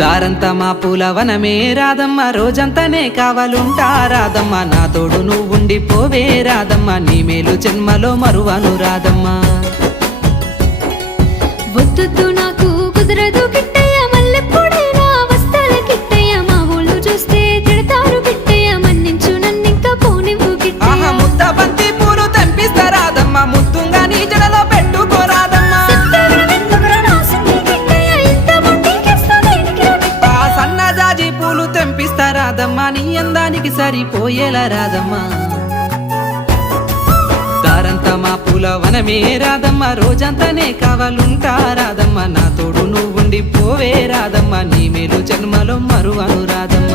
దారంతా మా పూలవనమే రాదమ్మ, రోజంతానే కావాలుంటా రాదమ్మ, నా తోడు నువ్వుండిపోవే రాదమ్మ, నీ మేలు జన్మలో మరువను రాదమ్మ. వద్దు నాకు కుదరదు కిట్టయ్య, మల్లెప్పుడైనా వస్తాల కిట్టయ్య, మా ఊళ్ళు చూస్తే తిడతారు కిట్టయ్య, మన్నించు నన్నింకా పోనివ్వు కిట్టయ్య. ఆహా ముద్ద బంతి పూలు తెంపిస్తా రాదమ్మ, ముత్తుంగా నీ జడలో పెట్టుకోరాదమ్మ. ఆ సన్నజాజి పూలు తెంపిస్తా రాదమ్మ, నీ అందానికి సరిపోయేలా రాదమ్మ. దారంతా మా పూలవనమే రాదమ్మ, రోజంతానే కావాలుంటా రాదమ్మ, నా తోడు నువ్వుండిపోవే రాదమ్మ, నీ మేలు జన్మలో మరువను రాదమ్మ.